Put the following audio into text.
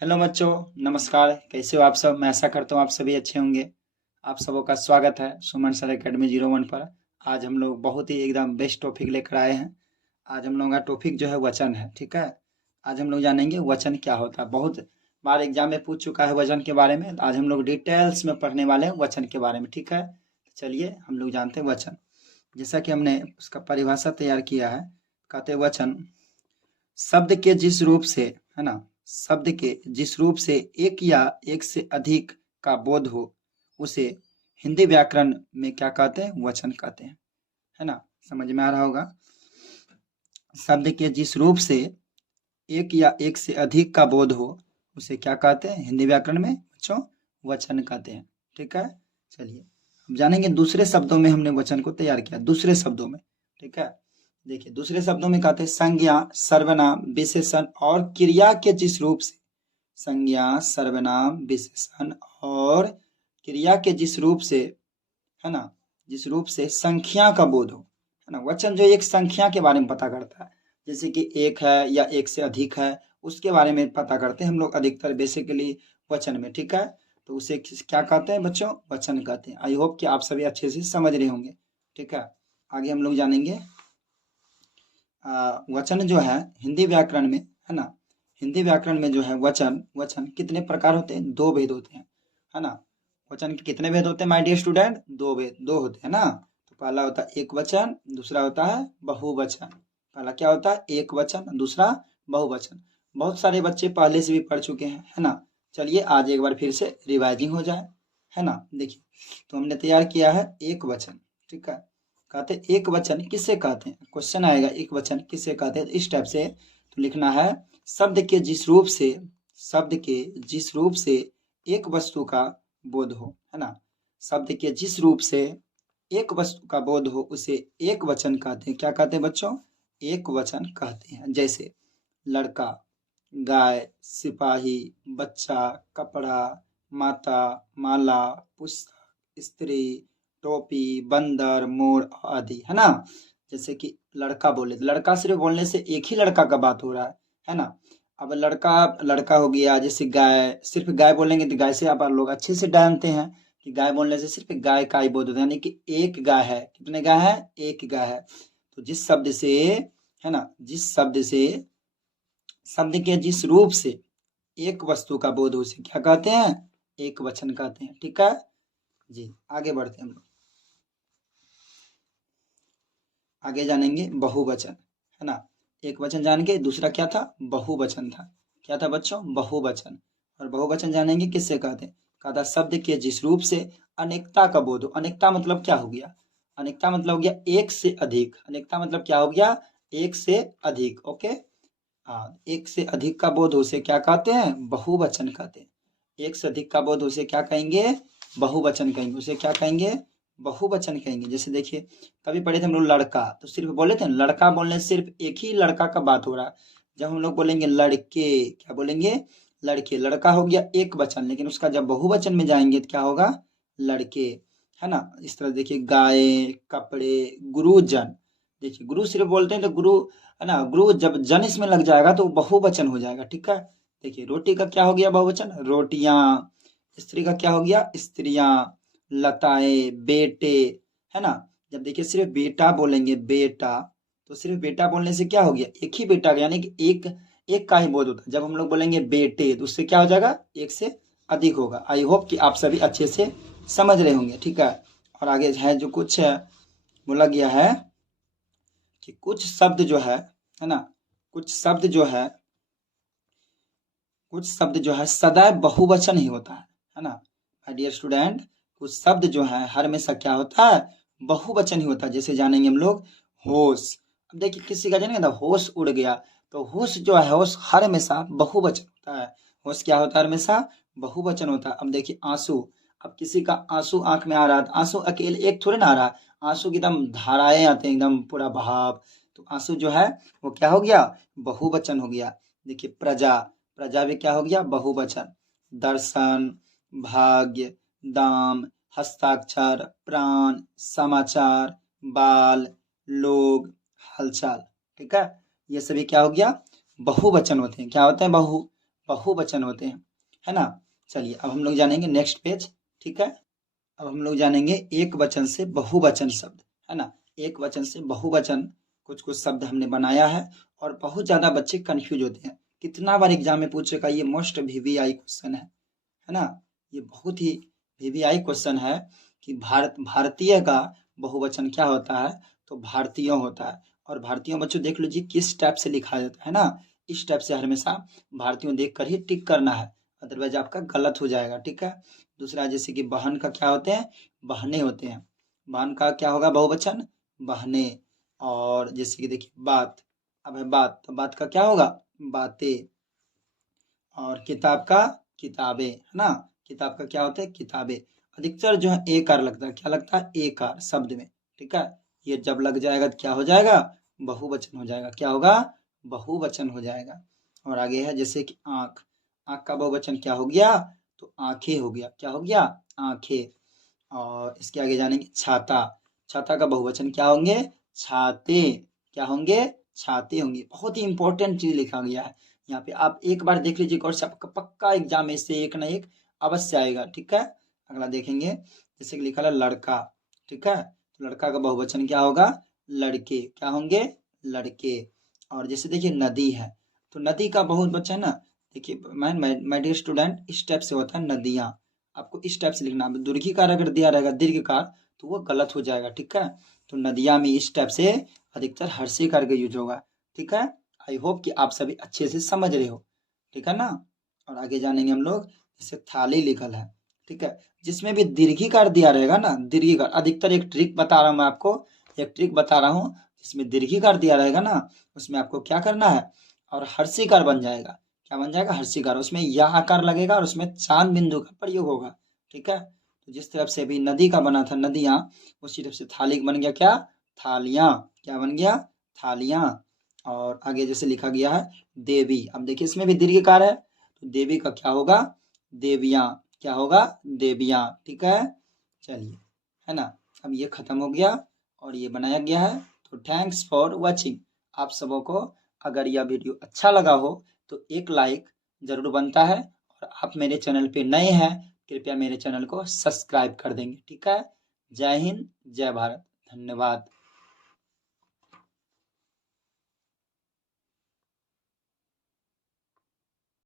Hello बच्चों, नमस्कार। कैसे हो आप सब? मैं आशा करता हूँ आप सभी अच्छे होंगे। आप सबों का स्वागत है सुमन सर एकेडमी 01 पर। आज हम लोग बहुत ही एकदम बेस्ट टॉपिक लेकर आए हैं। आज हम लोगों का टॉपिक जो है वचन है, ठीक है। आज हम लोग जानेंगे वचन क्या होता है। बहुत बार एग्जाम में पूछ चुका है वचन के बारे में। आज हम लोग डिटेल्स में पढ़ने वाले हैं वचन के बारे में, ठीक है। चलिए हम लोग जानते हैं वचन। जैसा कि हमने उसका परिभाषा तैयार किया है। कहते हैं वचन शब्द के जिस रूप से, है ना, शब्द के जिस रूप से एक या एक से अधिक का बोध हो उसे हिंदी व्याकरण में क्या कहते हैं? वचन कहते हैं, है ना। समझ में आ रहा होगा। शब्द के जिस रूप से एक या एक से अधिक का बोध हो उसे क्या कहते हैं? हिंदी व्याकरण में बच्चों वचन कहते हैं, ठीक है। चलिए हम जानेंगे दूसरे शब्दों में हमने वचन को तैयार किया, दूसरे शब्दों में, ठीक है। देखिए दूसरे शब्दों में कहते हैं संज्ञा, सर्वनाम, विशेषण और क्रिया के जिस रूप से, संज्ञा, सर्वनाम, विशेषण और क्रिया के जिस रूप से, है ना, जिस रूप से संख्या का बोध हो, है ना। वचन जो एक संख्या के बारे में पता करता है, जैसे कि एक है या एक से अधिक है, उसके बारे में पता करते हैं हम लोग अधिकतर बेसिकली वचन में, ठीक है। तो उसे क्या कहते हैं बच्चों? वचन कहते हैं। आई होप कि आप सभी अच्छे से समझ रहे होंगे, ठीक है। आगे हम लोग जानेंगे वचन जो है हिंदी व्याकरण में, है ना। हिंदी व्याकरण में जो है वचन वचन कितने प्रकार होते हैं? दो भेद होते हैं, है ना। वचन के कितने भेद होते हैं माय डियर स्टूडेंट? दो भेद, दो होते हैं ना। तो पहला होता है एक वचन, दूसरा होता है बहुवचन। पहला क्या होता है? एक वचन, दूसरा बहुवचन। बहुत सारे बच्चे पहले से भी पढ़ चुके हैं, है ना। चलिए आज एक बार फिर से रिवाइजिंग हो जाए, है ना। देखिए तो हमने तैयार किया है एक वचन, ठीक है। कहते एक वचन किसे कहते हैं? क्वेश्चन आएगा एक वचन किसे कहते हैं, इस टाइप से तो लिखना है शब्द के जिस रूप से, शब्द के जिस रूप से एक वस्तु का बोध हो, है ना। शब्द के जिस रूप से एक वस्तु का बोध हो उसे एक वचन कहते हैं। क्या कहते हैं बच्चों? एक वचन कहते हैं। जैसे लड़का, गाय, सिपाही, बच्चा, कपड़ा, माता, माला, पुस्तक, स्त्री, टोपी, बंदर, मोर आदि, है ना। जैसे कि लड़का बोले तो लड़का सिर्फ बोलने से एक ही लड़का का बात हो रहा है ना। अब लड़का लड़का हो गया। जैसे गाय, सिर्फ गाय बोलेंगे तो गाय से आप लोग अच्छे से जानते हैं कि गाय बोलने से सिर्फ गाय का ही बोध होता है, यानी कि एक गाय है। कितने गाय है? एक गाय है। तो जिस शब्द से, है ना, जिस शब्द से, शब्द के जिस रूप से एक वस्तु का बोध हो उसे क्या कहते हैं? एक वचन कहते हैं, ठीक है जी। आगे बढ़ते हैं हम लोग। आगे जानेंगे बहुवचन, है ना। एक वचन जान के दूसरा क्या था? बहुवचन था। क्या था बच्चों? बहुवचन। और बहुवचन जानेंगे किससे कहते हैं? कहा था शब्द के जिस रूप से अनेकता का बोध हो। अनेकता मतलब क्या हो गया? अनेकता मतलब हो गया एक से अधिक। अनेकता मतलब क्या हो गया? एक से अधिक, ओके। हाँ, एक से अधिक का बोध उसे क्या कहते हैं? बहुवचन कहते हैं। एक से अधिक का बोध उसे क्या कहेंगे? बहुवचन कहेंगे। उसे क्या कहेंगे? बहुवचन कहेंगे। जैसे देखिए कभी पढ़े थे हम लोग लड़का, तो सिर्फ बोले थे लड़का बोलने से सिर्फ एक ही लड़का का बात हो रहा है। जब हम लोग बोलेंगे लड़के, क्या बोलेंगे? लड़के। लड़का हो गया एक वचन, लेकिन उसका जब बहुवचन में जाएंगे तो क्या होगा? लड़के, है ना। इस तरह देखिए गाय, कपड़े, गुरुजन। देखिए गुरु सिर्फ बोलते हैं तो गुरु, है ना, गुरु जब जन इसमें लग जाएगा तो बहुवचन हो जाएगा, ठीक है। देखिए रोटी का क्या हो गया? बहुवचन, रोटियां। स्त्री का क्या हो गया? स्त्रियां। लताएं, बेटे, है ना। जब देखिए सिर्फ बेटा बोलेंगे, बेटा, तो सिर्फ बेटा बोलने से क्या हो गया? एक ही बेटा, यानी कि एक एक का ही बोध होता है। जब हम लोग बोलेंगे बेटे तो उससे क्या हो जाएगा? एक से अधिक होगा। आई होप कि आप सभी अच्छे से समझ रहे होंगे, ठीक है। और आगे है जो कुछ बोला गया है कि कुछ शब्द जो है ना, कुछ शब्द जो है, कुछ शब्द जो है सदैव बहुवचन ही होता है ना। माय डियर स्टूडेंट, कुछ शब्द जो है हर हमेशा क्या होता है? बहुवचन ही होता है। जैसे जानेंगे हम लोग होश। अब देखिए किसी का जानेंगे ना, होश उड़ गया, तो होश जो है, होश हर हमेशा बहुवचन होता है। होश क्या होता है? हमेशा बहुवचन होता है। अब देखिए आंसू। अब किसी का आंसू आंख में आ रहा है तो आंसू अकेले एक थोड़े ना आ रहा है, आंसू की एकदम धाराएं आते हैं, एकदम पूरा बहाव। तो आंसू जो है वो क्या हो गया? बहुवचन हो गया। देखिए प्रजा, प्रजा भी क्या हो गया? बहुवचन। दर्शन, भाग्य, दाम, हस्ताक्षर, प्राण, समाचार, बाल, लोग, हलचल, ठीक है। ये सभी क्या हो गया? बहुवचन होते हैं। क्या होते हैं? बहुवचन होते हैं, है ना। चलिए अब हम लोग जानेंगे नेक्स्ट पेज, ठीक है। अब हम लोग जानेंगे एक वचन से बहुवचन शब्द, है ना। एक वचन से बहुवचन कुछ कुछ शब्द हमने बनाया है और बहुत ज्यादा बच्चे कंफ्यूज होते हैं। कितना बार एग्जाम में पूछेगा, ये मोस्ट वीवीआई क्वेश्चन है ना। ये बहुत ही वीवीआई क्वेश्चन है कि भारतीय का बहुवचन क्या होता है, तो भारतीयों होता है। और भारतीयों बच्चों देख लीजिए किस टाइप से लिखा जाता है ना, इस टाइप से हमेशा भारतीयों देख कर ही टिक करना है, अदरवाइज आपका गलत हो जाएगा, ठीक है। दूसरा जैसे कि बहन का क्या होते हैं, बहने होते हैं। बहन का क्या होगा बहुवचन, बहने। और जैसे कि देखिए बात, अब है बात, तो बात का क्या होगा, बातें। और किताब का किताबें, है ना। किताब का क्या होता है, किताबें। अधिकतर जो है एकार लगता है, क्या लगता है, एकार शब्द में, ठीक है। ये जब लग जाएगा तो क्या हो जाएगा, बहुवचन हो जाएगा, क्या होगा, बहुवचन हो जाएगा। और आगे है जैसे कि आंख, आंख का बहुवचन क्या हो गया, तो आंखें हो गया, क्या हो गया, आंखें। और इसके आगे जानेंगे छाता, छाता का बहुवचन क्या होंगे, छाते, क्या होंगे, छाते होंगे। बहुत ही इंपॉर्टेंट चीज लिखा गया है यहाँ पे, आप एक बार देख लीजिए और सबका पक्का एग्जाम में से एक ना एक अवश्य आएगा, ठीक है। अगला देखेंगे जैसे कि लिखा है लड़का, ठीक है। तो लड़का का बहुवचन क्या होगा, लड़के, क्या होंगे, लड़के। और जैसे देखिए नदी है, तो नदी का बहुवचन ना, देखिए माय डियर स्टूडेंट, इस टाइप से होता है नदियां। आपको इस टाइप से लिखना, दीर्घिकार अगर दिया रहेगा दीर्घकार तो वो गलत हो जाएगा, ठीक है। तो नदियां में इस टाइप से अधिकतर हर्षिकार का यूज होगा, ठीक है। आई होप कि आप सभी अच्छे से समझ रहे हो, ठीक है ना। और आगे जानेंगे हम लोग जैसे थाली लिखल है, ठीक है। जिसमें भी दीर्घिकार दिया रहेगा ना, दीर्घिकार, अधिकतर एक ट्रिक बता रहा हूँ मैं आपको, एक ट्रिक बता रहा हूँ, जिसमें दीर्घिकार दिया रहेगा ना उसमें आपको क्या करना है, और हर्षिकार बन जाएगा, क्या बन जाएगा, हर्षिकार। उसमें या आकार लगेगा और उसमें चांद बिंदु का प्रयोग होगा, ठीक है। तो जिस तरफ से अभी नदी का बना था नदियां, उसी तरफ से थाली बन गया क्या, थालियां, क्या बन गया, थालियां। और आगे जैसे लिखा गया है देवी, अब देखिए इसमें भी दीर्घिकार है, तो देवी का क्या होगा, देवियां, क्या होगा, देवियां, ठीक है। चलिए, है ना। अब ये खत्म हो गया और ये बनाया गया है। तो थैंक्स फॉर वॉचिंग। आप सबों को अगर यह वीडियो अच्छा लगा हो तो एक लाइक जरूर बनता है, और आप मेरे चैनल पे नए हैं कृपया मेरे चैनल को सब्सक्राइब कर देंगे, ठीक है। जय हिंद, जय भारत, धन्यवाद।